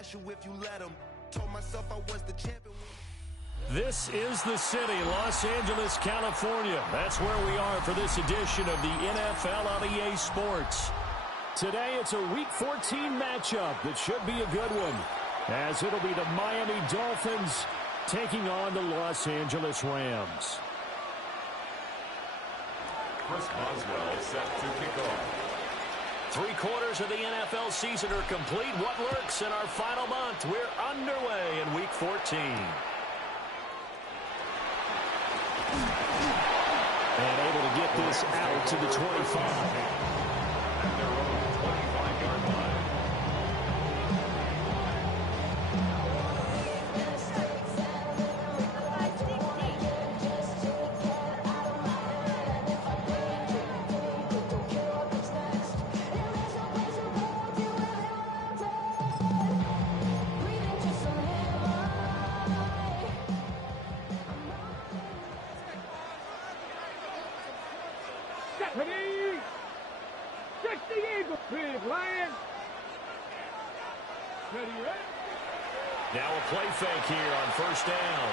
smash you if you let them. Told myself I was the champion. This is the city, Los Angeles, California. That's where we are for this edition of the NFL on EA Sports. Today, it's a Week 14 matchup that should be a good one, as it'll be the Miami Dolphins taking on the Los Angeles Rams. Chris Boswell set to kick off. 3 quarters of the NFL season are complete. What lurks in our final month? We're underway in Week 14. And able to get this out to the 25. At their own 25-yard line. Now a play fake here on first down.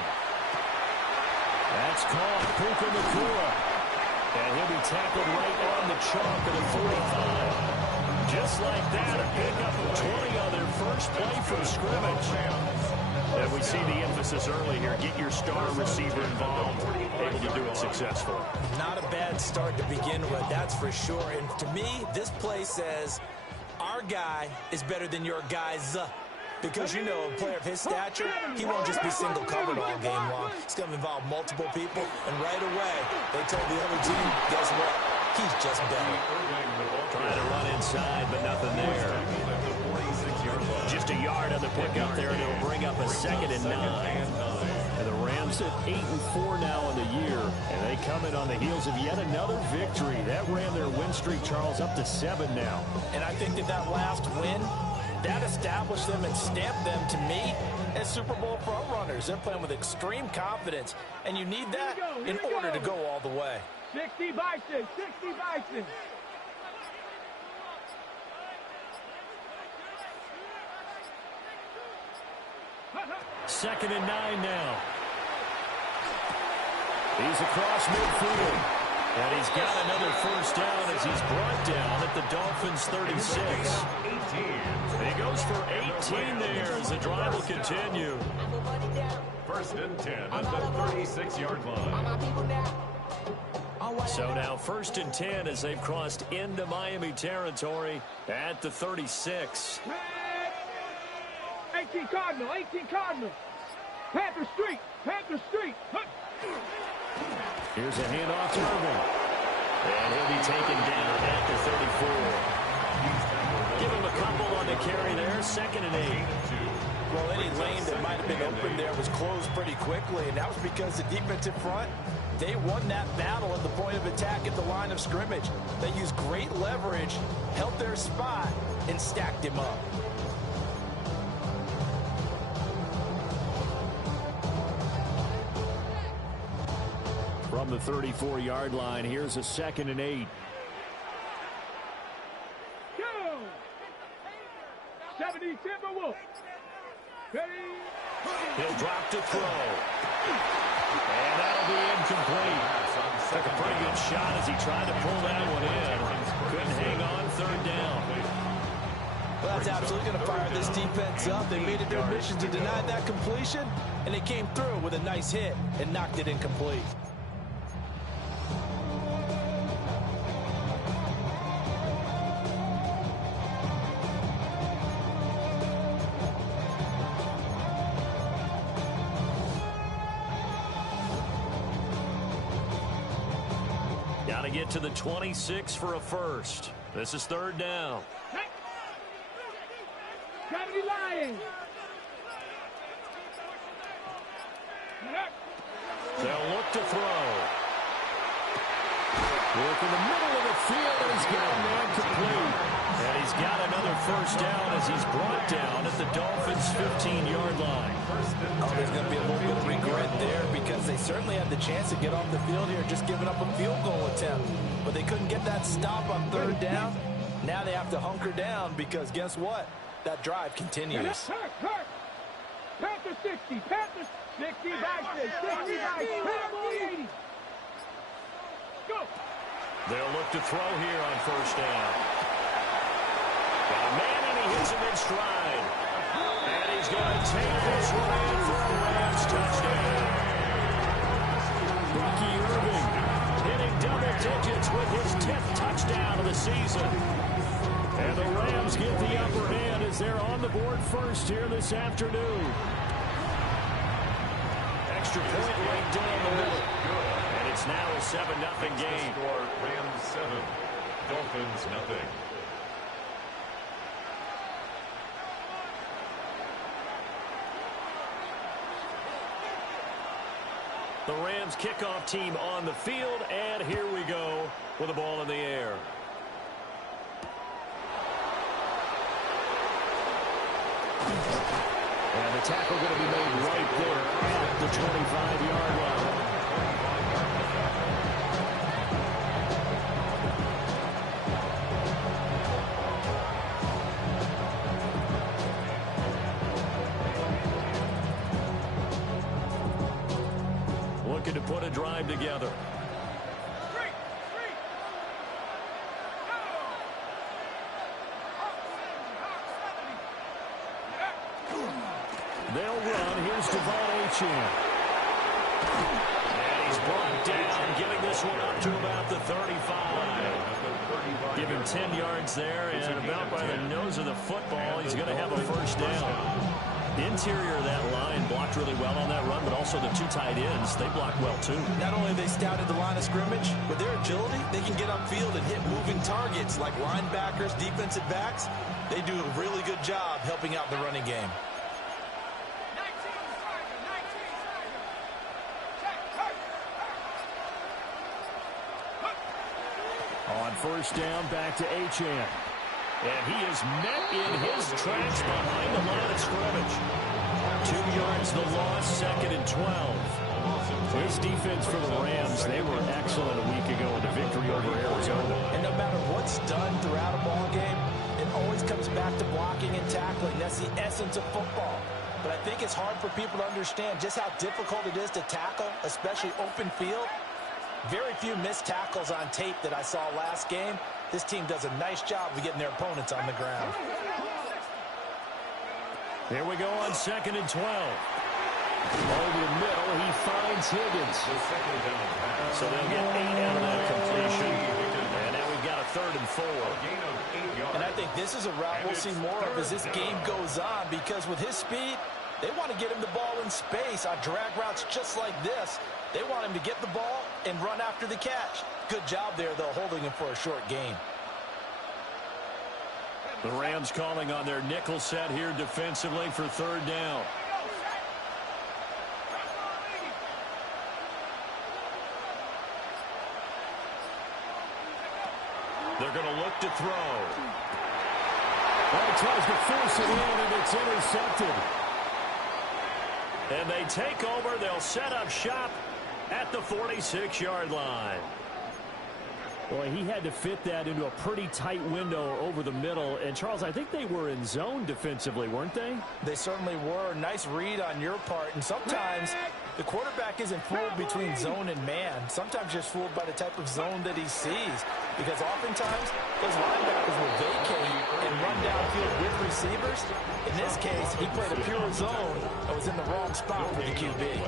That's caught. Puka Nacua. And he'll be tackled right on the chalk of the 45. Just like that, a pickup of 20 on their first play from scrimmage. And we see the emphasis early here. Get your star receiver involved. Able to do it successfully. Not a bad start to begin with, that's for sure. And to me, this play says our guy is better than your guy's. Because, you know, a player of his stature, he won't just be single-covered all game long. It's going to involve multiple people. And right away, they told the other team, guess what? He's just better. Trying to run inside, but nothing there. Just a yard on the pickup there, and it'll bring up a 2nd and 9. And the Rams at 8-4 now in the year. And they come in on the heels of yet another victory. That ran their win streak, Charles, up to 7 now. And I think that last win, that established them and stamped them, to me, as Super Bowl front runners. They're playing with extreme confidence, and you need that in order to go all the way. 60 Bison, 60 Bison. Second and 9 now. He's across midfield. And he's got another first down as he's brought down at the Dolphins' 36. He goes for 18 there as the drive will continue. First and 10 at the 36-yard line. So now first and 10 as they've crossed into Miami territory at the 36. 18 Cardinal, 18 Cardinal. Panther Street, Panther Street. Here's a handoff to Irvin. And he'll be taken down at the 34. Give him a couple on the carry there. 2nd and 8. Well, any lane that might have been open there was closed pretty quickly, and that was because the defensive front, they won that battle at the point of attack at the line of scrimmage. They used great leverage, held their spot, and stacked him up. From the 34-yard line, here's a 2nd and 8. Go! 70 Timberwolf. Ready? He'll drop to throw. And that'll be incomplete. Took a pretty good shot as he tried to pull that one in. Couldn't hang on 3rd down. Well, that's absolutely going to fire this defense up. They made it their mission to deny that completion, and they came through with a nice hit and knocked it incomplete. Got to get to the 26 for a first. This is 3rd down. Gravity Lions. They'll look to throw. Look in the middle of the field, and he's got man complete. And he's got another first down as he's brought down at the Dolphins' 15-yard line. Oh, there's going to be a little bit of regret there because they certainly had the chance to get off the field here, just giving up a field goal attempt. But they couldn't get that stop on third down. Now they have to hunker down because guess what? that drive continues. Panther 60, Panther 60, back 60, back 80. Go. They'll look to throw here on first down. Got a man, and he hits him in stride. And he's going to take this one in for a Rams touchdown. Bucky Irving hitting double digits with his 10th touchdown of the season. And the Rams get the upper hand as they're on the board first here this afternoon. Extra point right down the middle. And it's now a 7-0 game. Score Rams 7, Dolphins 0. The Rams kickoff team on the field, and here we go with the ball in the air. And the tackle going to be made right there at the 25-yard line. Looking to put a drive together. They'll run. Here's Devon Achane. And he's brought down, giving this one up to about the 35. Give him 10 yards there, and about by the nose of the football, he's going to have a first down. The interior of that line blocked really well on that run, but also the two tight ends, they blocked well too. Not only have they scouted the line of scrimmage, with their agility, they can get upfield and hit moving targets like linebackers, defensive backs. They do a really good job helping out the running game. On first down, back to Achane. And he is met in his tracks behind the line of scrimmage. 2 yards the loss, 2nd and 12. This defense for the Rams, they were excellent a week ago in the victory over Arizona. And no matter what's done throughout a ball game, it always comes back to blocking and tackling. That's the essence of football. But I think it's hard for people to understand just how difficult it is to tackle, especially open field. Very few missed tackles on tape that I saw last game. This team does a nice job of getting their opponents on the ground. Here we go on 2nd and 12. Over the middle, he finds Higgins. So they'll get 8 out of that completion. And now we've got a 3rd and 4. And I think this is a route we'll see more of as this game goes on, because with his speed, they want to get him the ball in space on drag routes just like this. They want him to get the ball and run after the catch. Good job there, though, holding him for a short gain. The Rams calling on their nickel set here defensively for 3rd down. They're going to look to throw. Well, he tries to force it in, and it's intercepted. And they take over. They'll set up shop at the 46-yard line. Boy, he had to fit that into a pretty tight window over the middle. And, Charles, I think they were in zone defensively, weren't they? They certainly were. Nice read on your part. And sometimes the quarterback isn't fooled between zone and man. Sometimes just fooled by the type of zone that he sees. Because oftentimes, those linebackers will vacate and run downfield with receivers. In this case, he played a pure zone that was in the wrong spot for the QB.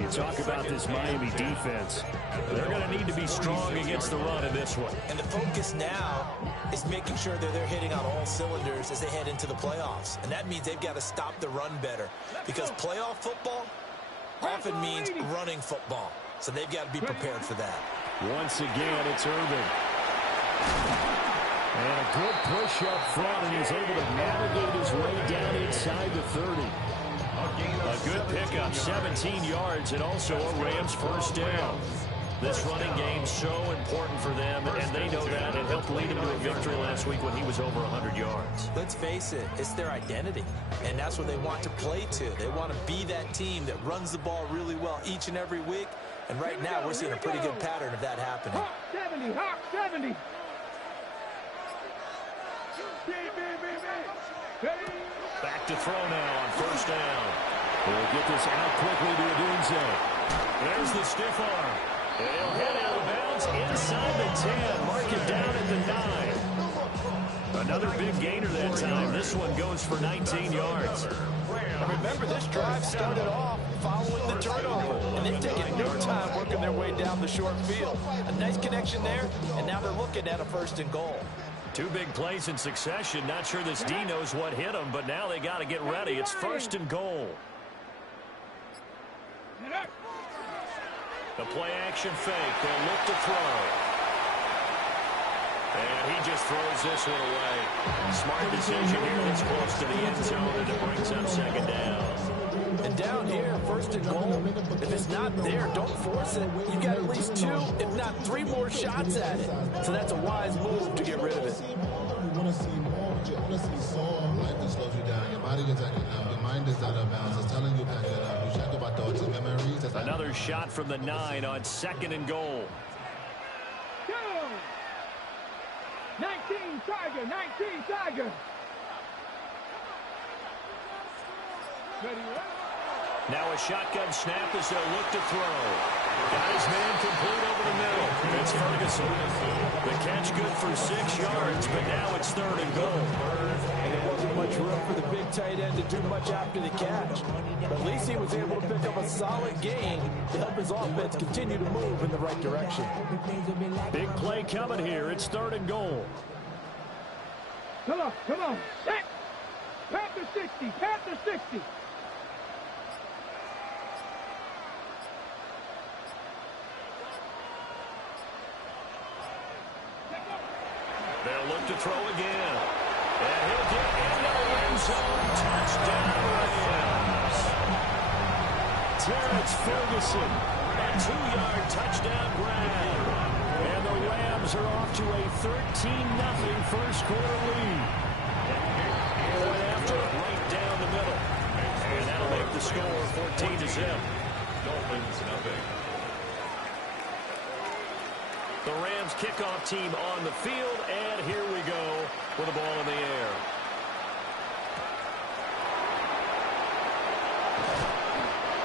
You talk about this Miami defense. They're going to need to be strong against the run in this one. And the focus now is making sure that they're hitting on all cylinders as they head into the playoffs. And that means they've got to stop the run better. Because playoff football often means running football. So they've got to be prepared for that. Once again, it's Irving. And a good push up front, and he's able to navigate his way down inside the 30. A good pickup, 17 yards, and also a Rams first down. This running game's so important for them, and they know that. It helped lead them to a victory last week when he was over 100 yards. Let's face it, it's their identity, and that's what they want to play to. They want to be that team that runs the ball really well each and every week, and right now we're seeing a pretty good pattern of that happening. Hawk 70, Hawk 70. to throw now on first down. They'll get this out quickly to Odunze. There's the stiff arm. They'll head out of bounds inside the 10. Mark it down at the 9. Another big gainer that time. This one goes for 19 yards. And remember, this drive started off following the turnover, and they've taken no time working their way down the short field. A nice connection there, and now they're looking at a 1st and goal. 2 big plays in succession. Not sure this D knows what hit him, but now they got to get ready. It's 1st and goal. The play action fake. They'll look to throw. And he just throws this one away. Smart decision here. That's close to the end zone, and it brings up 2nd down. And down here, 1st and goal, if it's not there, don't force it. You got at least 2, if not 3 more shots at it. So that's a wise move to get rid of it. You want to see more, but you want to see some. Life that slows you down. Your body gets acting up. Your mind is out of bounds. It's telling you back it up. You check about thoughts and memories. Another shot from the 9 on 2nd and goal. 19 Tiger, 19 Tiger. Now a shotgun snap as they'll look to throw. Got his man complete over the middle. It's Ferguson. The catch good for 6 yards, but now it's 3rd and goal. And there wasn't much room for the big tight end to do much after the catch. But at least he was able to pick up a solid gain to help his offense continue to move in the right direction. Big play coming here. It's 3rd and goal. Come on, come on. Set. Panther 60, Panther 60. They'll look to throw again. And he'll get into the end zone. Touchdown, Rams. Terrence Ferguson, a 2-yard touchdown grab. And the Rams are off to a 13-0 first quarter lead. Point after, right down the middle. And that'll make the score 14-0. Dolphins nothing. The Rams kickoff team on the field, and here we go with the ball in the air.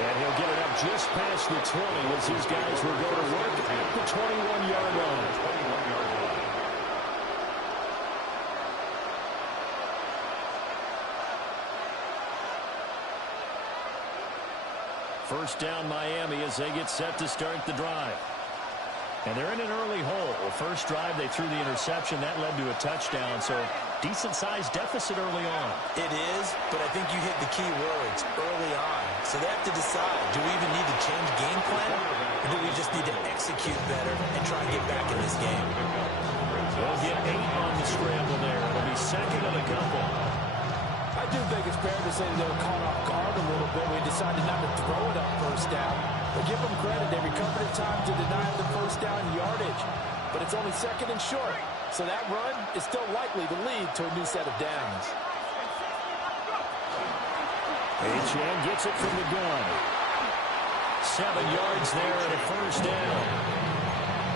And he'll get it up just past the 20 as these guys will go to work at the 21-yard line. 21-yard line. First down Miami as they get set to start the drive. And they're in an early hole. First drive, they threw the interception. That led to a touchdown, so decent-sized deficit early on. It is, but I think you hit the key words, early on. So they have to decide, do we even need to change game plan, or do we just need to execute better and try and get back in this game? They'll get 8 on the scramble there. It'll be 2nd and a couple. I do think it's fair to say that they were caught off guard a little bit. We decided not to throw it on 1st down. But give them credit. They recovered in time to deny the 1st down yardage. But it's only 2nd and short. So that run is still likely to lead to a new set of downs. Achane gets it from the gun. 7 yards there at a 1st down.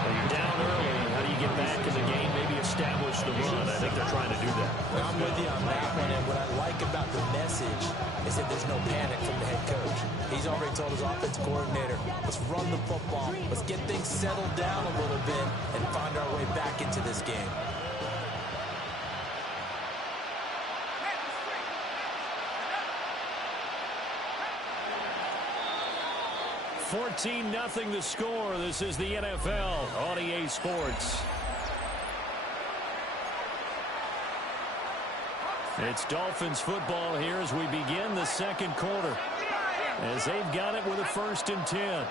Well, you're down early. How do you get back in the game? Maybe establish the run. I think they're trying to do that. I'm with you on that one. And what I like about the message is that there's no panic from the head coach. He's already told his offense coordinator, let's run the football. Let's get things settled down a little bit and find our way back into this game. 14-0 the score. This is the NFL on EA Sports. It's Dolphins football here as we begin the 2nd quarter. As they've got it with a 1st and 10.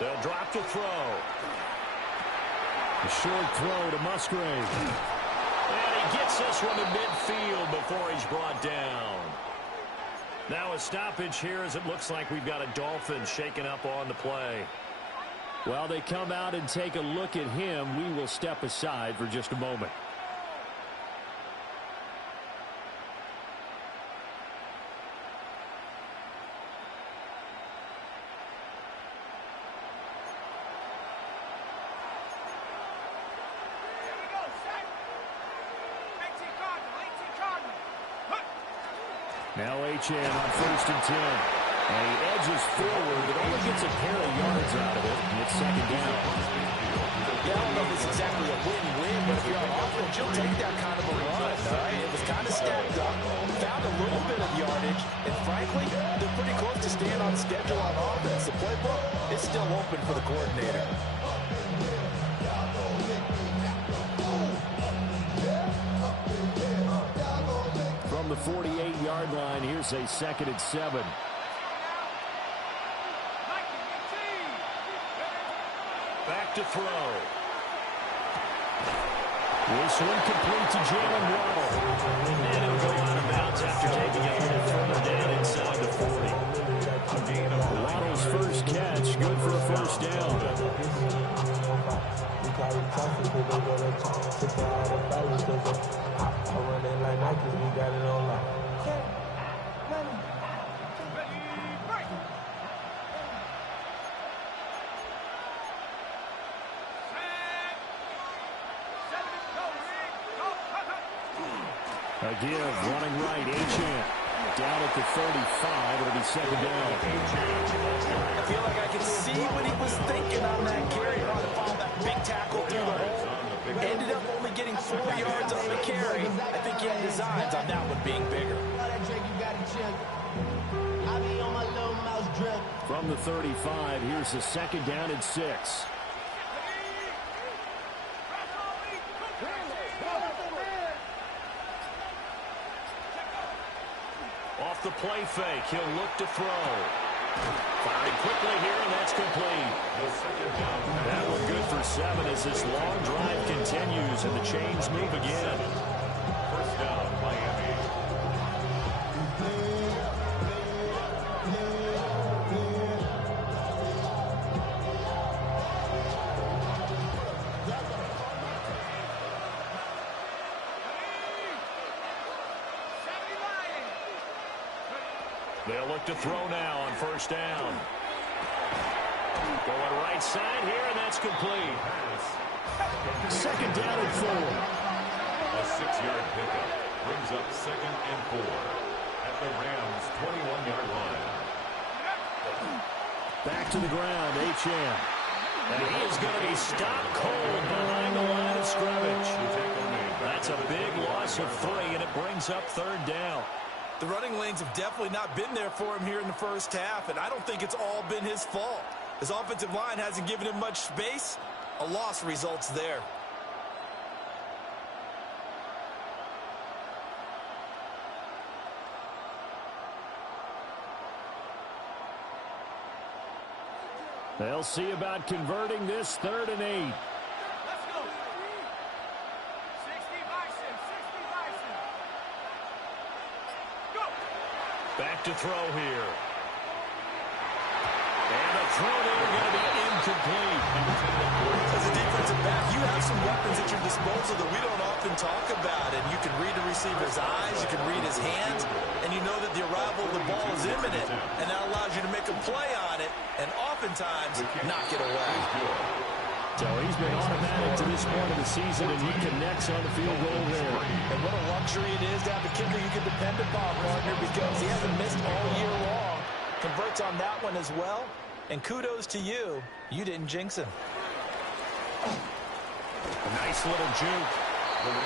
They'll drop to throw. A short throw to Musgrave. And he gets this one to midfield before he's brought down. Now a stoppage here as it looks like we've got a Dolphins shaking up on the play. While they come out and take a look at him, we will step aside for just a moment. Now Achane on 1st and 10. And he edges forward, but only gets a pair of yards out of it. And it's 2nd down. Yeah, I don't know if it's exactly a win-win, but if you're on offense, you'll take that kind of a run, all right? It was kind of stacked up, found a little bit of yardage, and frankly, they're pretty close to staying on schedule on offense. The playbook is still open for the coordinator. From the 48-yard line, here's a 2nd and 7. Back to throw. This one complete to Jalen Waddle. And it'll go out of bounds after taking it a little further down inside the 40. Waddle's first catch, good for a 1st down. A give, running right, Achane. Down at the 35, it'll be 2nd down. I feel like I can see what he was thinking on that carry. Trying to follow that big tackle through the hole. Ended up only getting 4 yards on the carry. I think he had designs on that one being bigger. From the 35, here's the 2nd down and 6. Off the play fake, he'll look to throw. Firing quickly here, and that's complete. That one good for 7 as this long drive continues, and the chains move again. 1st down, Miami. They'll look to throw now on 1st down. Going right side here, and that's complete. 2nd down and 4. A 6-yard pickup brings up 2nd and 4 at the Rams' 21-yard line. Back to the ground, Achane. And he is going to be stopped cold behind the line of scrimmage. That's a big loss of 3, and it brings up 3rd down. The running lanes have definitely not been there for him here in the 1st half, and I don't think it's all been his fault. His offensive line hasn't given him much space. A loss results there. They'll see about converting this 3rd and 8. Back to throw here. And a throw there going to be incomplete. As a defensive back, you have some weapons at your disposal that we don't often talk about. And you can read the receiver's eyes, you can read his hands, and you know that the arrival of the ball is imminent. And that allows you to make a play on it and oftentimes knock it away. So he's been automatic to this point of the season, and he connects on the field goal there. And what a luxury it is to have a kicker you can depend upon, partner, because he hasn't missed all year long. Converts on that one as well. And kudos to you. You didn't jinx him. A nice little juke.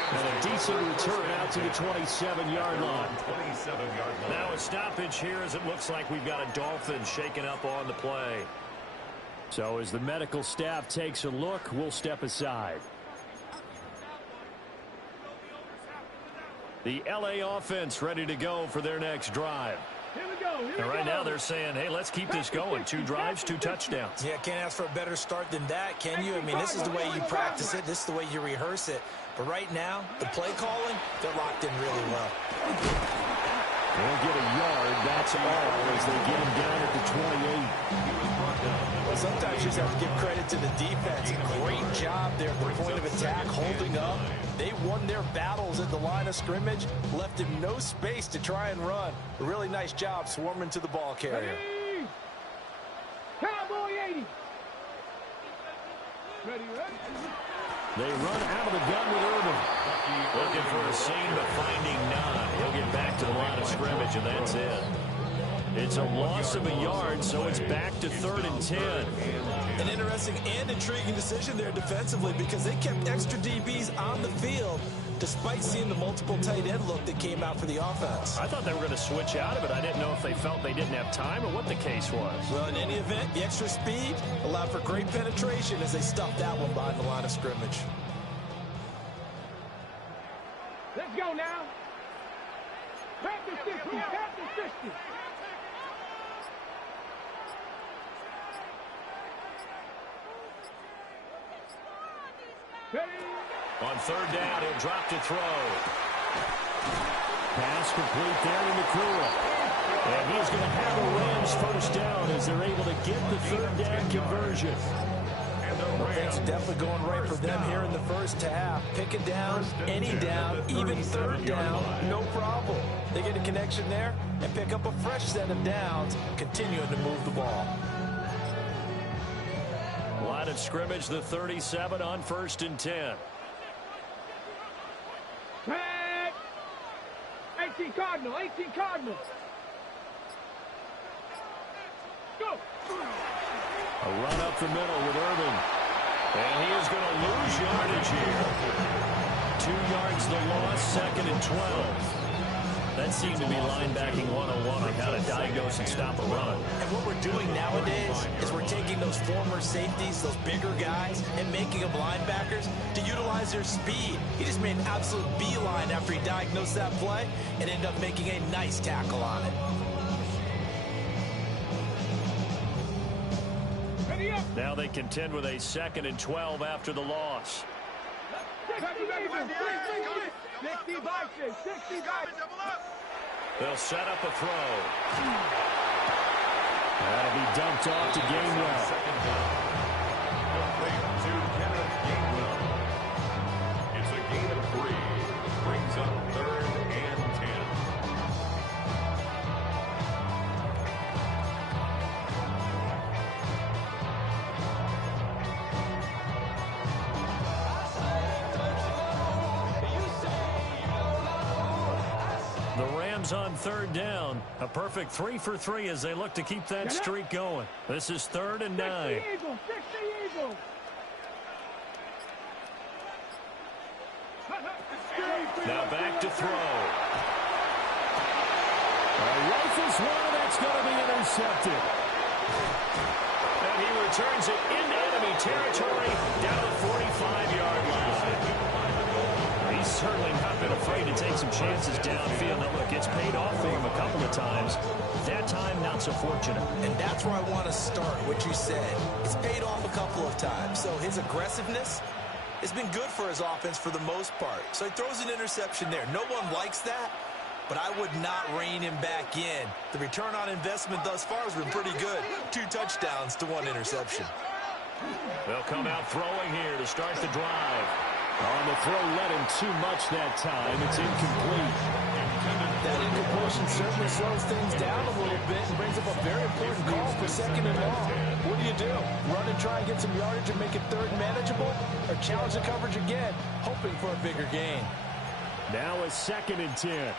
And a decent return out to the 27-yard line. 27-yard line. Now a stoppage here as it looks like we've got a Dolphins shaken up on the play. So as the medical staff takes a look, we'll step aside. The LA offense ready to go for their next drive. Here we go. And right now they're saying, hey, let's keep this going. 2 drives, 2 touchdowns. Yeah, can't ask for a better start than that, can you? I mean, this is the way you practice it. This is the way you rehearse it. But right now, the play calling, they're locked in really well. They'll get a yard, that's all, as they get him down at the 28. Well, sometimes you just have to give credit to the defense. Great job there at the point of attack, holding up. They won their battles at the line of scrimmage, left him no space to try and run. A really nice job swarming to the ball carrier. Ready. Cowboy 80. Ready, ready. They run out of the gun with Urban. Looking for a seam, but finding none. He'll they'll get back to the line of scrimmage, and that's it. It's a loss of a yard, so it's back to 3rd and 10. An interesting and intriguing decision there defensively because they kept extra DBs on the field despite seeing the multiple tight end look that came out for the offense. I thought they were going to switch out of it. I didn't know if they felt they didn't have time or what the case was. Well, in any event, the extra speed allowed for great penetration as they stuffed that one behind the line of scrimmage. Let's go now. Back to 60. Back to 60. On 3rd down, he'll drop to throw. Pass complete there to Nakua. And he's going to have a Rams first down as they're able to get the 3rd down conversion. Well, things are definitely going right for them here in the first half. Pick it down, any down, even 3rd down, no problem. They get a connection there and pick up a fresh set of downs, continuing to move the ball. Line of scrimmage, the 37 on 1st and 10. 18 Cardinal, 18 Cardinal. Go. A run up the middle with Irving. And he is going to lose yardage here. 2 yards the loss, 2nd and 12. That seemed to be linebacking 101 on how to diagnose and stop a run. And what we're doing nowadays is we're taking those former safeties, those bigger guys, and making them linebackers to utilize their speed. He just made an absolute beeline after he diagnosed that play and ended up making a nice tackle on it. Now they contend with a 2nd and 12 after the loss. 60. They'll set up a throw. That'll be dumped off to Gainwell. It's a gain of 3. Brings up 3rd and 10. The Rams on 3rd down. A perfect 3 for 3 as they look to keep that streak going. This is 3rd and 9. 60 Eagles. Now back to throw. Rifles one, that's going to be intercepted. And he returns it into enemy territory down the 45-yard line. He's certainly not been afraid to take some chances downfield. Now, look, it's paid off for him a couple of times. That time, not so fortunate. And that's where I want to start, what you said. It's paid off a couple of times. So his aggressiveness has been good for his offense for the most part. So he throws an interception there. No one likes that, but I would not rein him back in. The return on investment thus far has been pretty good. 2 touchdowns to 1 interception. They'll come out throwing here to start the drive. On the throw, let him too much that time. It's incomplete. That incompletion certainly slows things down a little bit and brings up a very important call for 2nd and long. What do? Run and try and get some yardage and make it 3rd manageable? Or challenge the coverage again, hoping for a bigger gain? Now a 2nd and 10.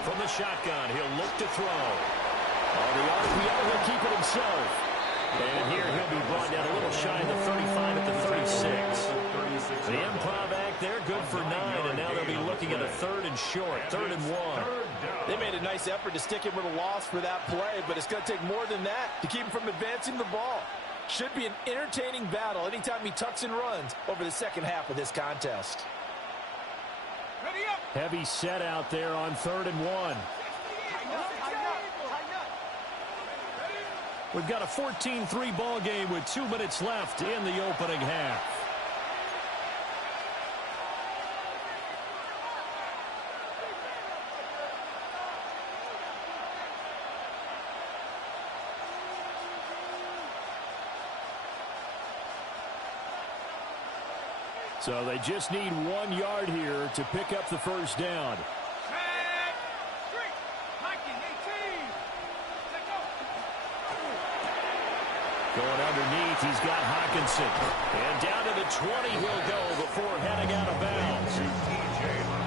From the shotgun, he'll look to throw. On the RPO, he'll keep it himself. And here he'll be brought down a little shy of the 35 at the 36. The improv act there, good for 9, and now they'll be looking at a 3rd and short, 3rd and 1. They made a nice effort to stick him with a loss for that play, but it's going to take more than that to keep him from advancing the ball. Should be an entertaining battle anytime he tucks and runs over the second half of this contest. Heavy set out there on 3rd and 1. We've got a 14-3 ball game with 2 minutes left in the opening half. So they just need 1 yard here to pick up the first down. Going underneath, he's got Hawkinson. And down to the 20 he'll go before heading out of bounds.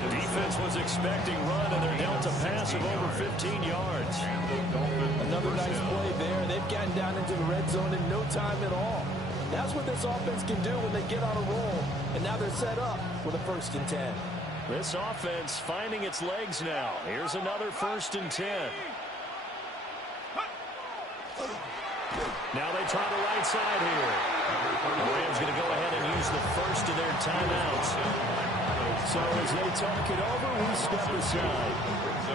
The defense was expecting run, and they're dealt a pass of over 15 yards. Another nice play there. They've gotten down into the red zone in no time at all. That's what this offense can do when they get on a roll. And now they're set up with a 1st and 10. This offense finding its legs now. Here's another 1st and 10. Now they try the right side here. The Rams going to go ahead and use the first of their timeouts. So as they talk it over, we step aside.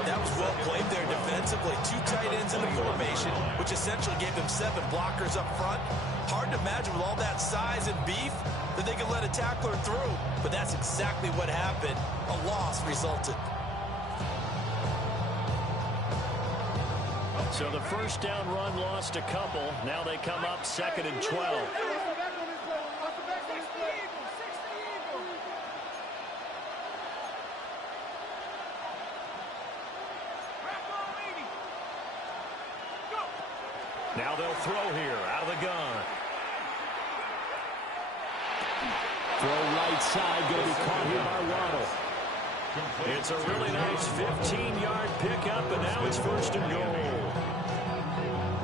That was well played there defensively. 2 tight ends in the formation, which essentially gave them 7 blockers up front. Hard to imagine with all that size and beef that they could let a tackler through. But that's exactly what happened. A loss resulted. So the first down run lost a couple. Now they come up 2nd and 12. Now they'll throw here out of the gun. Throw right side, going to be caught here by Waddle. It's a really nice 15-yard pickup, and now it's 1st and goal.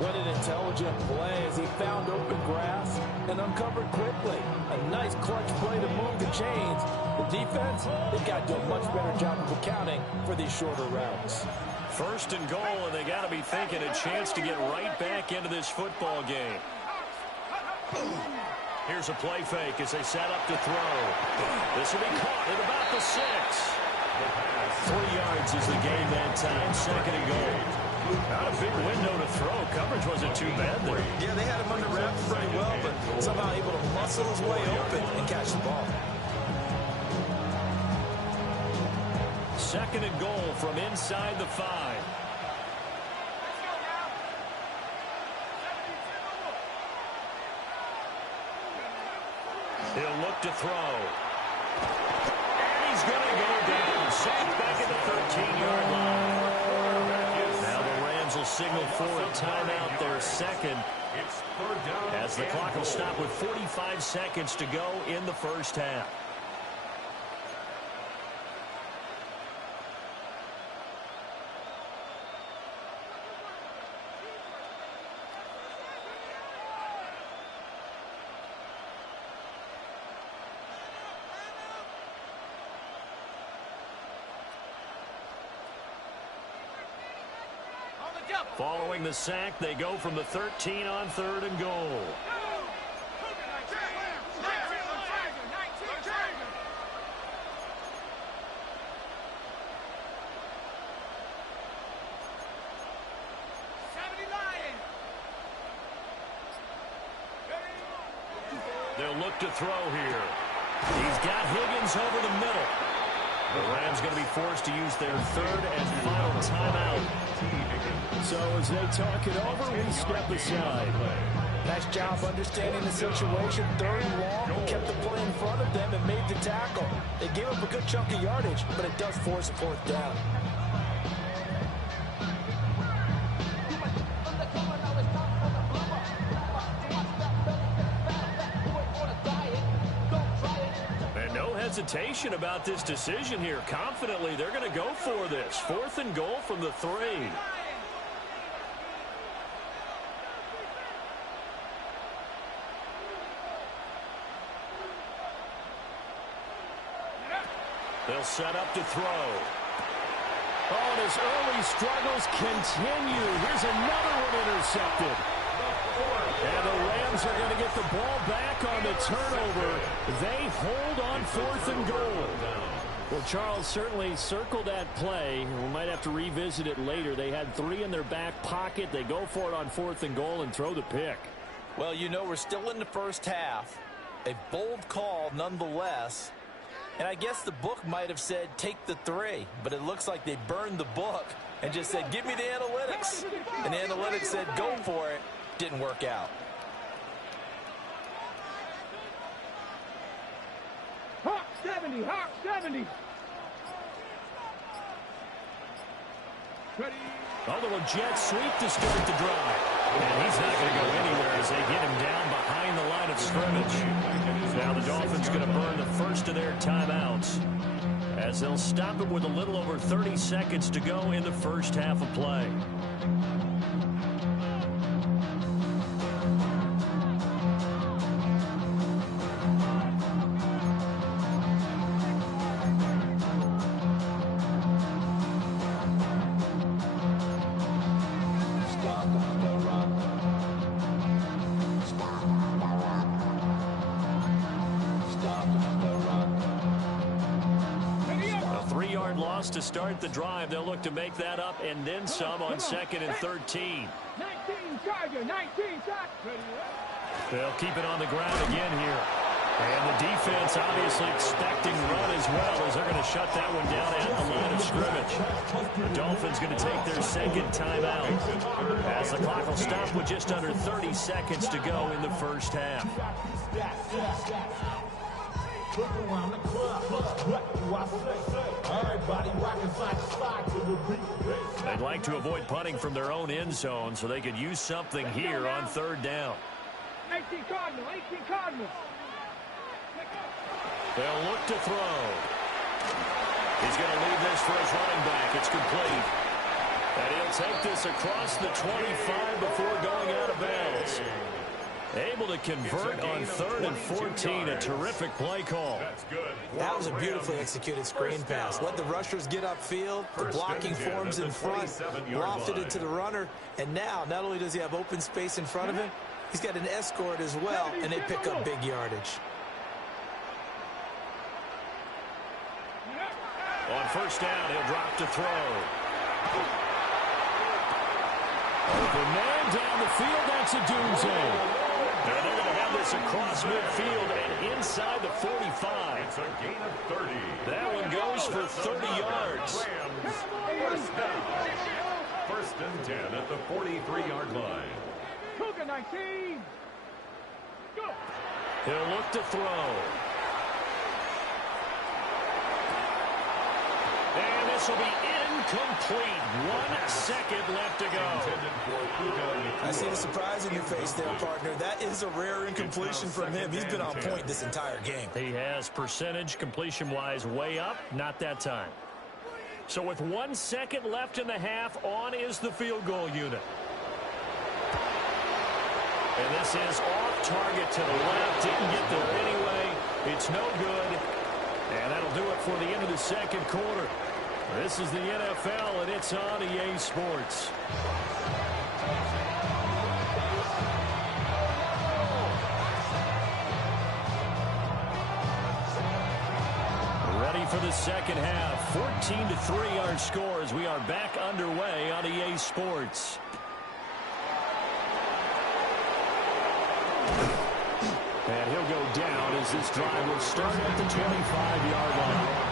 What an intelligent play as he found open grass and uncovered quickly. A nice clutch play to move the chains. The defense, they've got to do a much better job of accounting for these shorter routes. 1st and goal, and they got to be thinking a chance to get right back into this football game. Here's a play fake as they set up to throw. This will be caught at about the 6. 3 yards is the gain that time. 2nd and goal. Not a big window to throw. Coverage wasn't too bad there. Yeah, they had him under wraps pretty well, but somehow able to muscle his way open and catch the ball. 2nd and goal from inside the 5. He'll look to throw. And he's going to go down. Sacked back at the 13-yard line. Now the Rams will signal for a timeout, their 2nd. As the clock will stop with 45 seconds to go in the first half. Following the sack, they go from the 13 on 3rd and goal. They'll look to throw here. He's got Higgins over the middle. The Rams going to be forced to use their 3rd and final timeout. So as they talk it over, we step aside. Nice job understanding the situation. 3rd and long, kept the play in front of them and made the tackle. They gave up a good chunk of yardage, but it does force a 4th down. Hesitation about this decision here. Confidently, they're going to go for this. 4th and goal from the 3. They'll set up to throw. Oh, and his early struggles continue. Here's another one intercepted. And the Rams are going to get the ball back on the turnover. They hold on 4th and goal. Well, Charles certainly circled that play. We might have to revisit it later. They had 3 in their back pocket. They go for it on 4th and goal and throw the pick. Well, you know, we're still in the first half. A bold call nonetheless. And I guess the book might have said take the 3, but it looks like they burned the book and just said give me the analytics. And the analytics said go for it. Didn't work out. Hawk 70, Hawk 70. A little jet sweep to start the drive. And he's not going to go anywhere as they get him down behind the line of scrimmage. Now the Dolphins going to burn the first of their timeouts as they'll stop it with a little over 30 seconds to go in the first half of play. To start the drive, they'll look to make that up and then some on 2nd and 13. 19 Charger, 19 Charger. They'll keep it on the ground again here. And the defense obviously expecting run as well as they're going to shut that one down at the line of scrimmage. The Dolphins going to take their second timeout as the clock will stop with just under 30 seconds to go in the first half. They'd like to avoid punting from their own end zone so they could use something here on 3rd down. 18 Cardinal, 18 Cardinal. They'll look to throw. He's going to leave this for his running back. It's complete. And he'll take this across the 25 before going out of bounds. Able to convert on 3rd and 14. A terrific play call. That was a beautifully executed screen pass. Let the rushers get upfield. The blocking forms in front. Lofted it to the runner. And now, not only does he have open space in front of him, he's got an escort as well, and they pick up big yardage. On 1st down, he'll drop to throw. Open man down the field. That's a doomsday. And they're going to have this across midfield and inside the 45. It's a gain of 30. That one goes for 30 yards. First down. 1st and 10 at the 43-yard line. Cougar 19. Go. He'll look to throw. And this will be incomplete. 1 second left to go. I see the surprise in your face there, partner. That is a rare incompletion from him. He's been on point this entire game. He has percentage completion-wise way up. Not that time. So with 1 second left in the half, on is the field goal unit. And this is off target to the left. Didn't get there anyway. It's no good. And that'll do it for the end of the second quarter. This is the NFL, and it's on EA Sports. Ready for the second half. 14-3 our score as we are back underway on EA Sports. And he'll go down as this drive will start at the 25-yard line.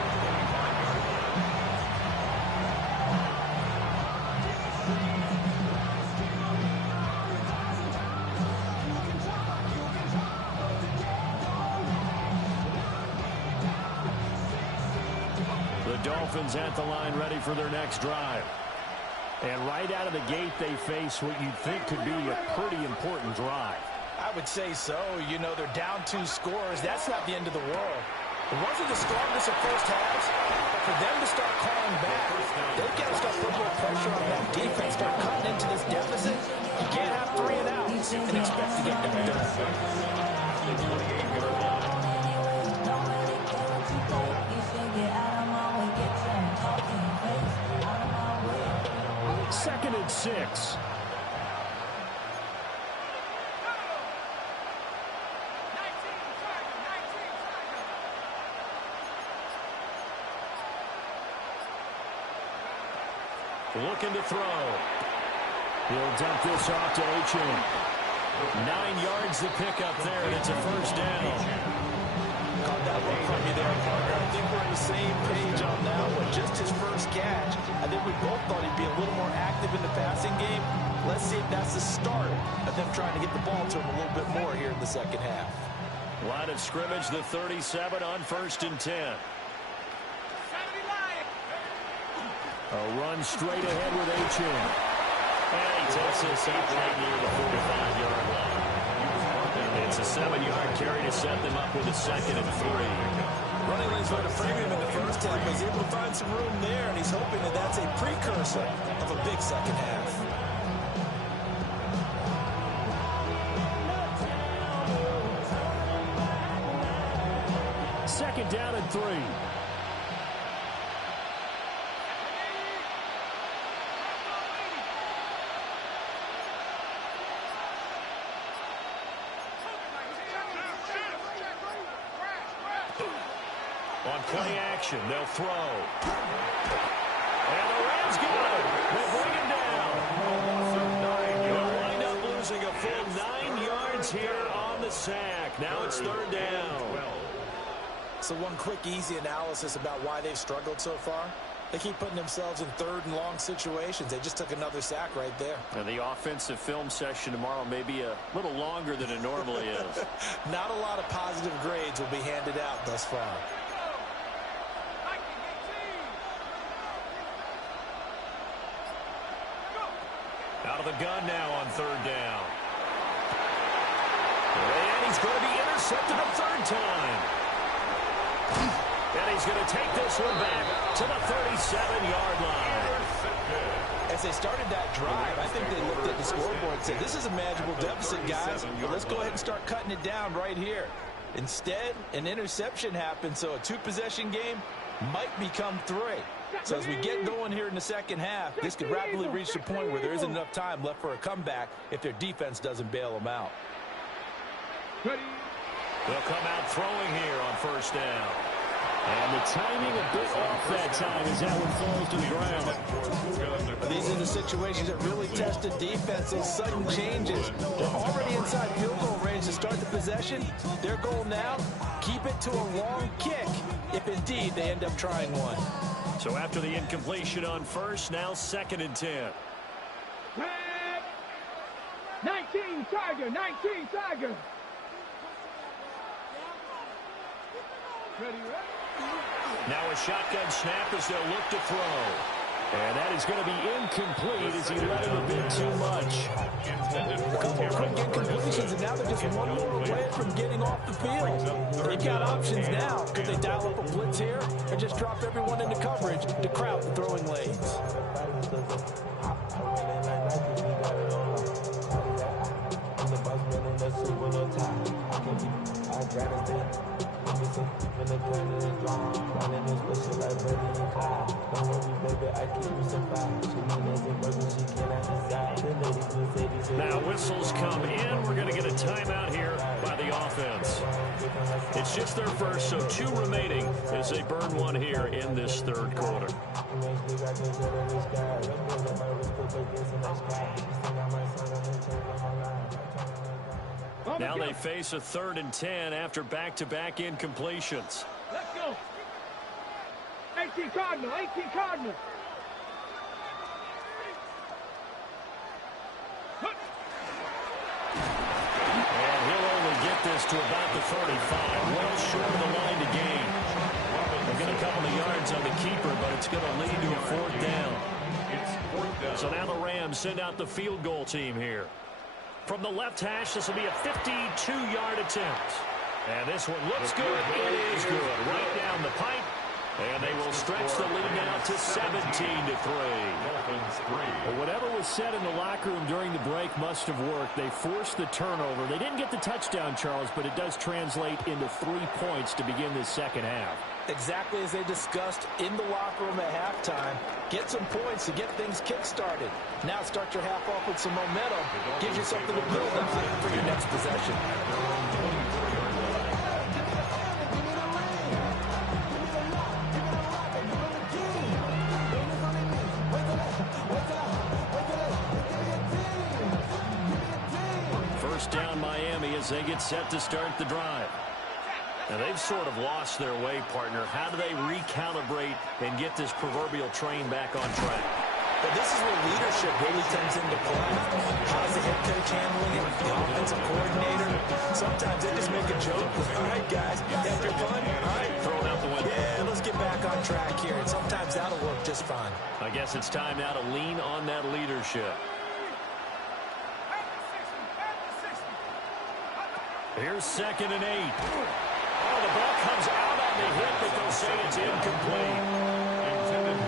Dolphins at the line ready for their next drive. And right out of the gate, they face what you'd think could be a pretty important drive. I would say so. You know, they're down 2 scores. That's not the end of the world. The ones are the strongest of first halves, but for them to start calling back, they've got to start putting more pressure on that defense, start cutting into this deficit. You can't have 3 and outs and expect to get them done. Second and 6. Looking to throw. He'll dump this off to H.M. 9 yards to pick up there, and it's a first down. Caught that one from you there, partner. I think we're on the same page on that one. Just his first catch. I think we both thought he'd be a little more active in the passing game. Let's see if that's the start of them trying to get the ball to him a little bit more here in the second half. Line of scrimmage, the 37 on 1st and 10. A run straight ahead with H.M. And he takes this up right near the 45-yard line. It's a 7-yard carry to set them up with a 2nd and 3. Running lanes were to frame him in the first half. He's able to find some room there, and he's hoping that that's a precursor of a big second half. Second down and 3. On play action, they'll throw. And the Rams got it. They bring him down. They'll wind up losing a full 9 yards here on the sack. Now it's 3rd down. So one quick, easy analysis about why they've struggled so far. They keep putting themselves in 3rd and long situations. They just took another sack right there. And the offensive film session tomorrow may be a little longer than it normally is. Not a lot of positive grades will be handed out thus far. Out of the gun now on 3rd down. And he's going to be intercepted a 3rd time. And he's going to take this one back to the 37-yard line. As they started that drive, I think they looked at the scoreboard and said, this is a manageable deficit, guys. But let's go ahead and start cutting it down right here. Instead, an interception happened, so a 2-possession game might become 3. So as we get going here in the second half, this could rapidly reach the point where there isn't enough time left for a comeback if their defense doesn't bail them out. They'll come out throwing here on 1st down. And the timing a bit off that time as that one falls to the ground. These are the situations that really test the defense, those sudden changes. They're already inside field goal range to start the possession. Their goal now, keep it to a long kick if indeed they end up trying one. So after the incompletion on 1st, now 2nd and 10. 19 Tiger, 19 Tiger. Ready, ready. Now a shotgun snap as they'll look to throw. And that is going to be incomplete as he let him a bit too much. A couple of quick incompletions, and now they're just one more away from getting off the field. They've got options now. Could they dial up a blitz here or just drop everyone into coverage to crowd the throwing lanes? Now whistles come in. We're going to get a timeout here by the offense. It's just their first, so 2 remaining as they burn one here in this 3rd quarter. Now they face a 3rd and 10 after back-to-back incompletions. Let's go. 18 Cardinal, 18 Cardinal. And he'll only get this to about the 35, well short of the line to gain. They'll get a couple of yards on the keeper, but it's going to lead to a 4th down. So now the Rams send out the field goal team here. From the left hash, this will be a 52-yard attempt. And this one looks good. It is good. Right down the pipe. And they will stretch the lead now to 17-3. Well, whatever was said in the locker room during the break must have worked. They forced the turnover. They didn't get the touchdown, Charles, but it does translate into 3 points to begin this second half. Exactly as they discussed in the locker room at halftime. Get some points to get things kick-started. Now start your half off with some momentum. Gives you something to build up for your next possession. First down Miami as they get set to start the drive. Now they've sort of lost their way, partner. How do they recalibrate and get this proverbial train back on track? But this is where leadership really comes into play. How's the head coach handling it? The offensive coordinator? Sometimes they just make a joke. All right, guys, after fun? All right, throw it out the window. Yeah, let's get back on track here. And sometimes that'll work just fine. I guess it's time now to lean on that leadership. Here's 2nd and 8. Oh, the ball comes out on the hit, but they'll say it's incomplete.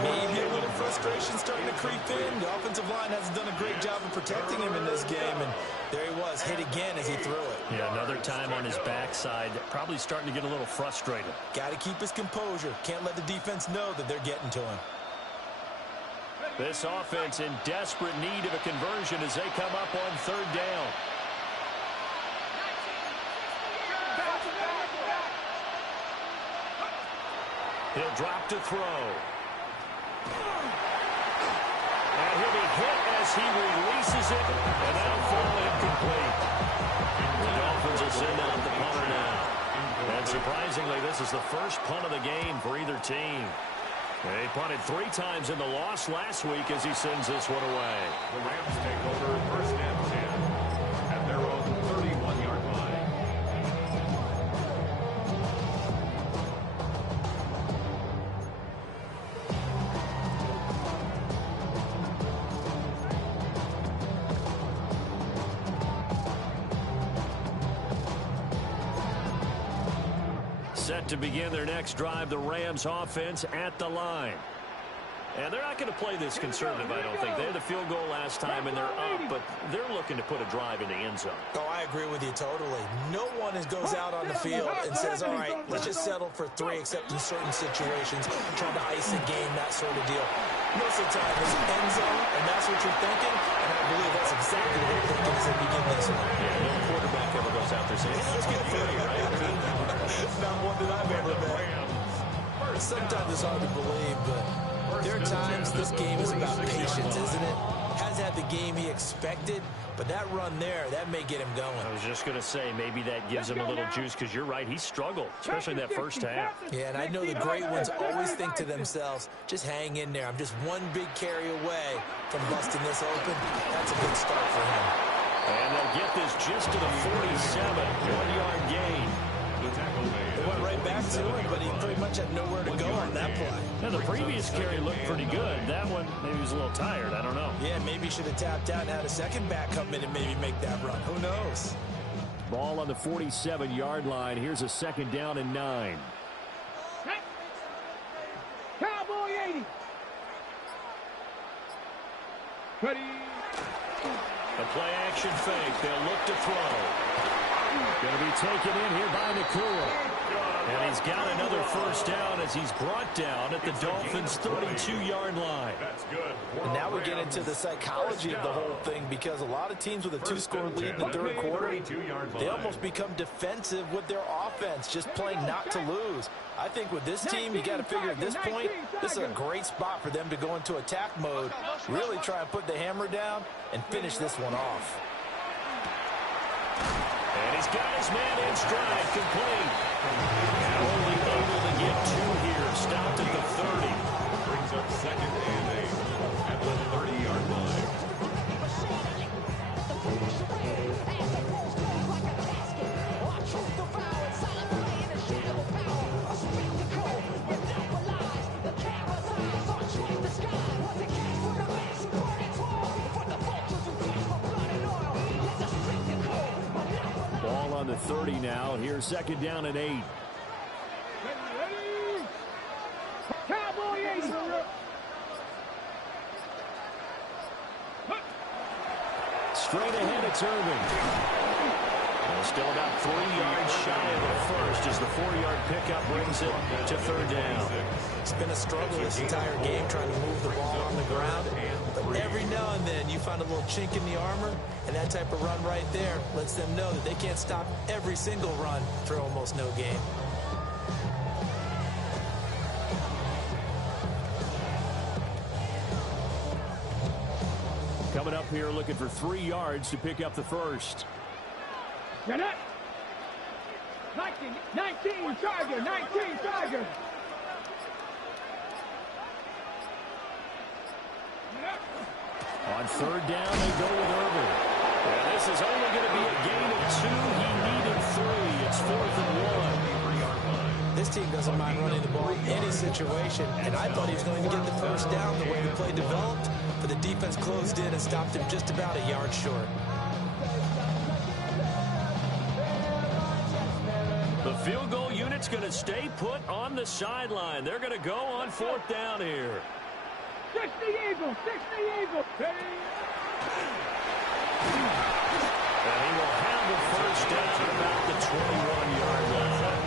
Maybe a little frustration starting to creep in. The offensive line hasn't done a great job of protecting him in this game, and there he was, hit again as he threw it. Yeah, another time on his backside, probably starting to get a little frustrated. Got to keep his composure. Can't let the defense know that they're getting to him. This offense in desperate need of a conversion as they come up on 3rd down. He'll drop to throw. And he'll be hit as he releases it, and that'll fall incomplete. The Dolphins will send out the punter now. And surprisingly, this is the first punt of the game for either team. They punted 3 times in the loss last week as he sends this one away. The Rams take over 1st and 10 at their own 31-yard line. Set to begin their next drive, the Rams offense at the line. And they're not going to play this conservative, I don't think. They had a field goal last time, and they're up, but they're looking to put a drive in the end zone. Oh, I agree with you totally. No one goes out on the field and says, all right, let's just settle for 3, except in certain situations, trying to ice a game, that sort of deal. Most of the time, it's end zone, and that's what you're thinking, and I believe that's exactly what they're thinking as they begin this one. Yeah, no quarterback ever goes out there saying, let's get 30, right? Not one that I've ever met. Sometimes it's hard to believe, but there are times this game is about patience, isn't it? Has had the game he expected, but that run there, that may get him going. I was just going to say, maybe that gives him a little juice, because you're right, he struggled, especially in that first half. Yeah, and I know the great ones always think to themselves, just hang in there. I'm just one big carry away from busting this open. That's a good start for him. And they'll get this just to the 47, 1-yard gain. They went right back to him, but he pretty much had nowhere to go on that play. Now, the previous carry looked pretty good. That one, maybe he was a little tired. I don't know. Yeah, maybe he should have tapped out and had a second back come in and maybe make that run. Who knows? Ball on the 47-yard line. Here's a 2nd down and 9. Cowboy 80. Ready. A play-action fake. They'll look to throw. Going to be taken in here by Nakua. And he's got another 1st down as he's brought down at the Dolphins' 32-yard line. That's good. And now we get into the psychology of the whole thing, because a lot of teams with a 2-score lead in the 3rd quarter, they almost become defensive with their offense, just playing not to lose. I think with this team, you got to figure at this point, this is a great spot for them to go into attack mode, really try and put the hammer down and finish this one off. And he's got his man in stride, complete. And only able to get 2 here. Stopped at the 30. Brings up 2nd and 8 at the 30-yard line. Ball on the 30 now. Here's 2nd down and 8. Ready. Cowboy 80. Straight ahead, it's Irving. Well, still about 3 yards shy of the first as the 4-yard pickup brings it to 3rd down. It's been a struggle this entire game trying to move the ball on the ground. But every now and then you find a little chink in the armor, and that type of run right there lets them know that they can't stop every single run for almost no gain. Coming up here looking for 3 yards to pick up the first. Get it. 19 Tiger. 19 Tiger. On 3rd down, they go with Irving. And this is only going to be a gain of 2. He needed 3. It's 4th and 1. This team doesn't mind running the ball in any situation, and I thought he was going to get the first down the way the play developed, but the defense closed in and stopped him just about a yard short. The field goal unit's going to stay put on the sideline. They're going to go on 4th down here. 60 Eagles, 60 Eagles. And he will have the first down at about the 21-yard line.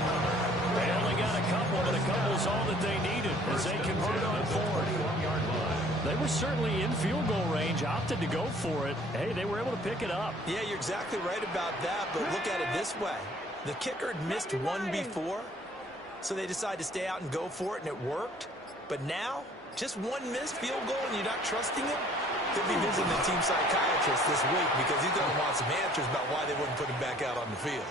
They only got a couple, but a couple's all that they needed as they convert on 4th. They were certainly in field goal range, opted to go for it. Hey, they were able to pick it up. Yeah, you're exactly right about that, but look at it this way. The kicker had missed one before, so they decided to stay out and go for it, and it worked. But now, just one missed field goal and you're not trusting him? He'll be visiting the team psychiatrist this week because he's going to want some answers about why they wouldn't put him back out on the field.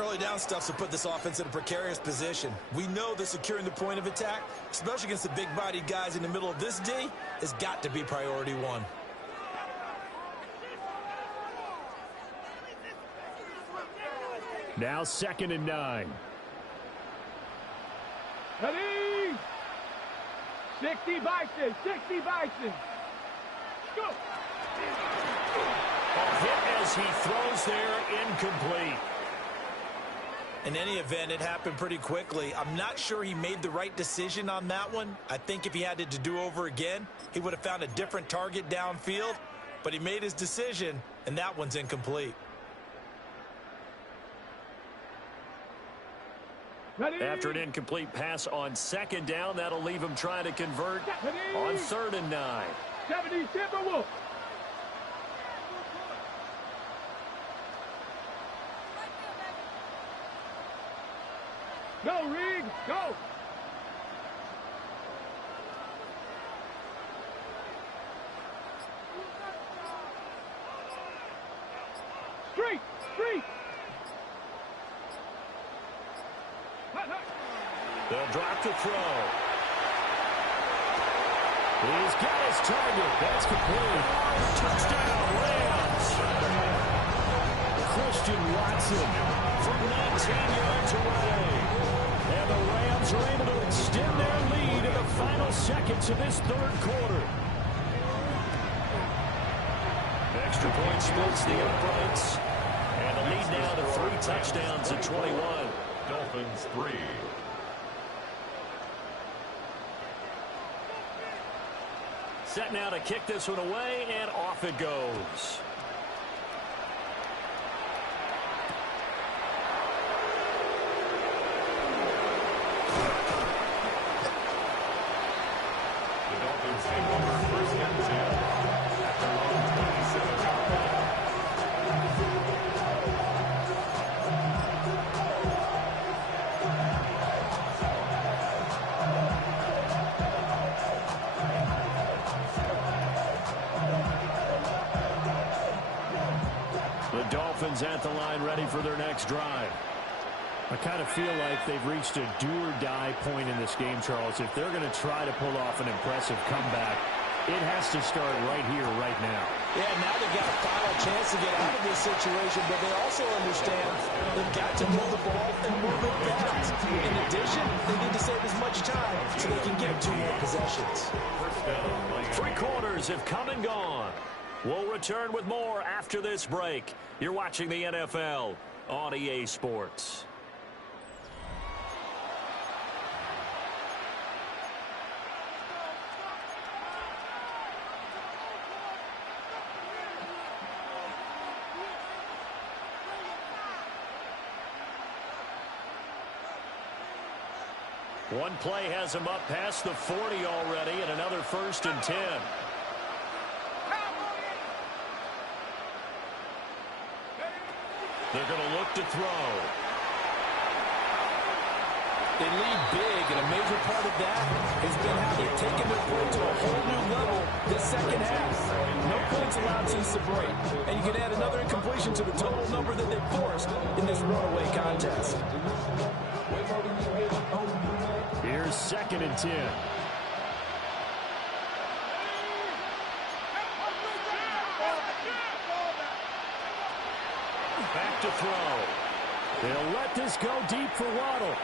Early down stuff will put this offense in a precarious position. We know that securing the point of attack, especially against the big-bodied guys in the middle of this D, has got to be priority one. Now 2nd and 9. Ready? 60 Bison, 60 Bison. Go. A hit as he throws there, incomplete. In any event, it happened pretty quickly. I'm not sure he made the right decision on that one. I think if he had it to do over again, he would have found a different target downfield. But he made his decision, and that one's incomplete. Ready? After an incomplete pass on 2nd down, that'll leave him trying to convert on 3rd and 9. 70 Timberwolves. Go, Reed, go. Street, street. They'll drop the throw. He's got his target. That's complete. Touchdown, Rams. Christian Watson From 19 yards away. and the Rams are able to extend their lead in the final seconds of this 3rd quarter. Extra point splits the uprights. And the lead now to 3 touchdowns at 21. Dolphins 3. Set now to kick this one away, and off it goes. The Dolphins take over 1st and 10 at their own 27-yard line. The Dolphins at the line ready for their next drive. I kind of feel like they've reached a do-or-die point in this game, Charles. If they're going to try to pull off an impressive comeback, it has to start right here, right now. Yeah, now they've got a final chance to get out of this situation, but they also understand they've got to move the ball and move it fast. In addition, they need to save as much time so they can get 2 more possessions. 3 quarters have come and gone. We'll return with more after this break. You're watching the NFL on EA Sports. One play has him up past the 40 already, and another 1st and 10. They're going to look to throw. They lead big, and a major part of that has been how they've taken their play to a whole new level this 2nd half. No points allowed since the break, and you can add another incompletion to the total number that they forced in this runaway contest. Here's 2nd and 10. Back to throw. They'll let this go deep for Waddle.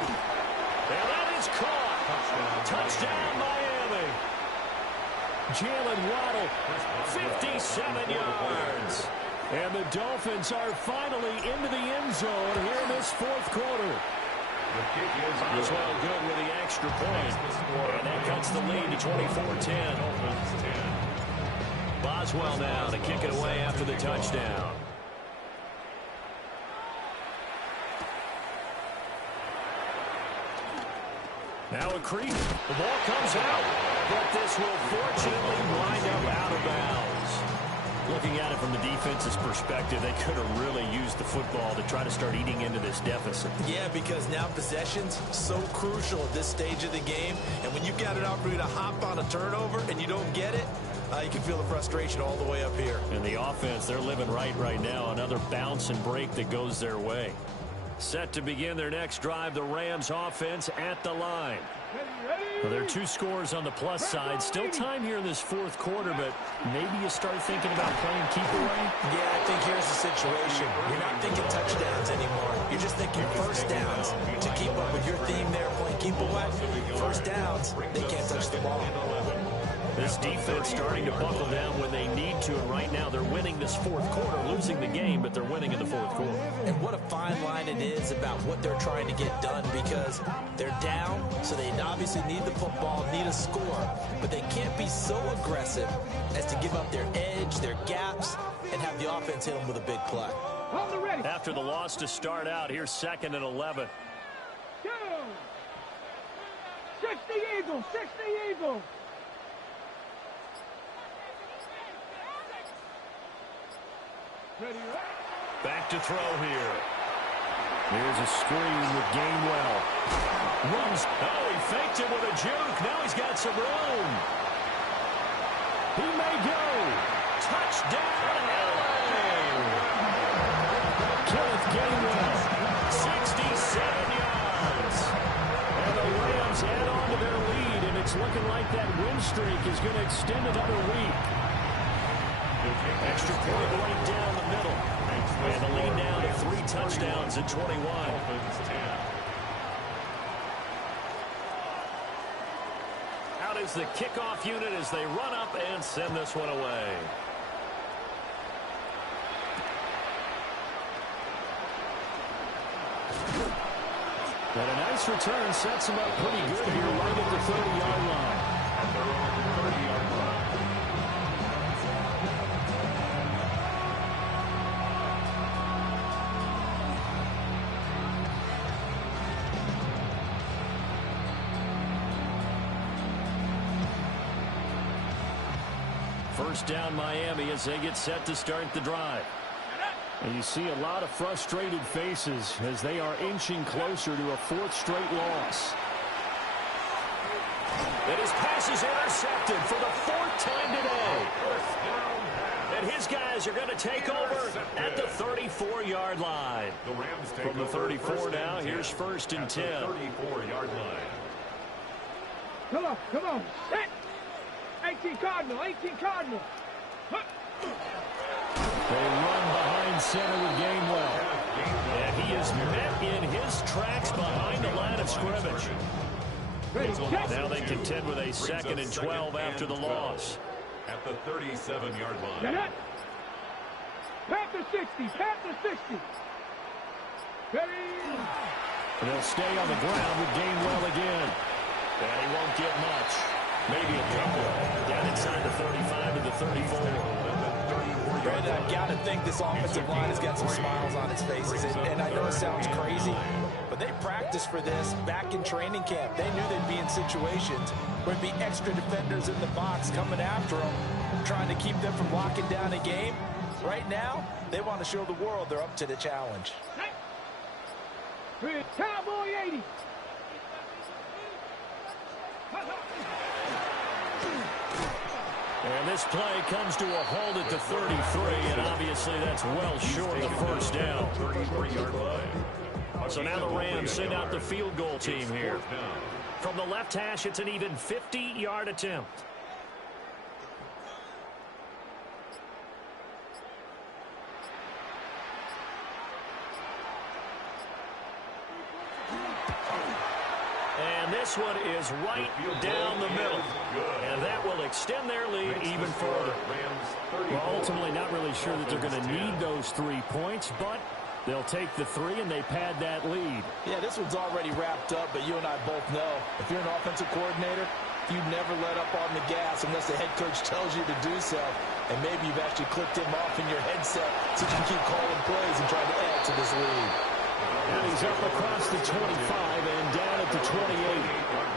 And that is caught. Touchdown, Miami. Jalen Waddle, 57 yards. And the Dolphins are finally into the end zone here in this fourth quarter. Boswell good with the extra point. And that cuts the lead to 24-10. Boswell now to kick it away after the touchdown. Now a creep. The ball comes out, but this will fortunately wind up out of bounds. Looking at it from the defense's perspective, they could have really used the football to try to start eating into this deficit. Yeah, because now possession's so crucial at this stage of the game. And when you've got an opportunity to hop on a turnover and you don't get it, you can feel the frustration all the way up here. And the offense, they're living right now. Another bounce and break that goes their way. Set to begin their next drive, the Rams offense at the line. Well, there are two scores on the plus side. Still time here in this fourth quarter, but maybe you start thinking about playing keep away? Yeah, I think here's the situation. You're not thinking touchdowns anymore. You're just thinking first downs. To keep up with your theme there, playing keep away, first downs, they can't touch the ball. This defense starting to buckle down when they need to, and right now they're winning this fourth quarter, losing the game, but they're winning in the fourth quarter. And what a fine line it is about what they're trying to get done, because they're down, so they obviously need the football, need a score, but they can't be so aggressive as to give up their edge, their gaps, and have the offense hit them with a big play. After the loss to start out, here's 2nd and 11. Go! 60 Eagles, 60 Eagles. Back to throw here. Here's a screen with Gainwell. Runs. Oh, he faked it with a juke. Now he's got some room. He may go. Touchdown, LA. Kenneth Gainwell, 67 yards. And the Rams add on to their lead, and it's looking like that win streak is going to extend another week. Extra point right down the middle. And the lead down to 3 touchdowns at 21. Out is the kickoff unit as they run up and send this one away. But a nice return sets him up pretty good here right at the 30-yard line. At their own 30-yard line. First down Miami as they get set to start the drive. And you see a lot of frustrated faces as they are inching closer to a 4th straight loss. And his pass is intercepted for the 4th time today. And his guys are going to take over at the 34-yard line. The Rams take From the 34 now, here's 1st and 10. 34-yard line. Come on. Set. 18 Cardinal, 18 Cardinal. They run behind center with Gainwell. And he is met in his tracks behind the line of scrimmage. Now they contend with a 2nd and 12 after the loss. At the 37-yard line. Panther 60, Panther 60. They'll stay on the ground with Gainwell again. And he won't get much. Maybe a couple. Down inside the 35 to the 34. Brandon, I've got to think this offensive line has got some smiles on its faces. And I know it sounds crazy, but they practiced for this back in training camp. They knew they'd be in situations where there'd be extra defenders in the box coming after them, trying to keep them from locking down a game. Right now, they want to show the world they're up to the challenge. Cowboy 80. And this play comes to a halt at the 33, and obviously that's well short of the first down. 33-yard line. So now the Rams send out the field goal team here. From the left hash, it's an even 50-yard attempt. And this one is right down the middle. And that will extend their lead even further. Well, ultimately not really sure that they're going to need those 3 points, but they'll take the 3 and they pad that lead. Yeah, this one's already wrapped up, but you and I both know if you're an offensive coordinator, you never let up on the gas unless the head coach tells you to do so. And maybe you've actually clicked him off in your headset so you can keep calling plays and trying to add to this lead. And he's up across the 25 and down at the 28.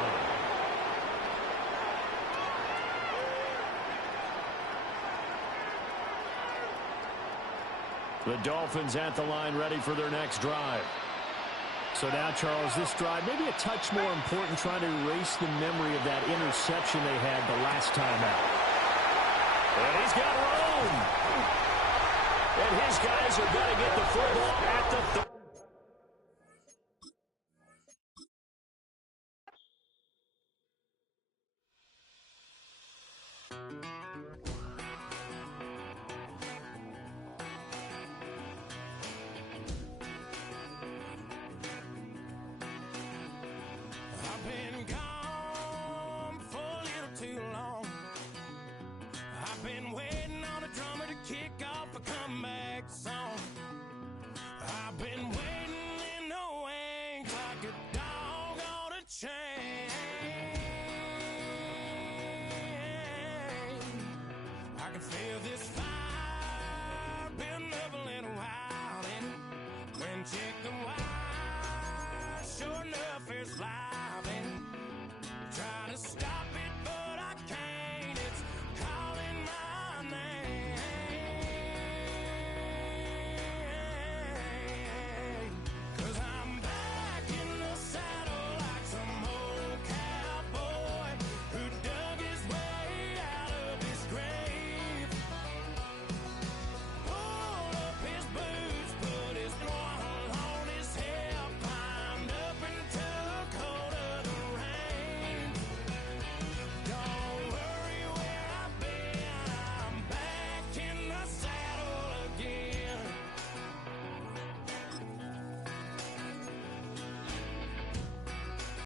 The Dolphins at the line ready for their next drive. So now, Charles, this drive maybe a touch more important, trying to erase the memory of that interception they had the last time out. And he's got room. And his guys are going to get the football at the 30. Feel this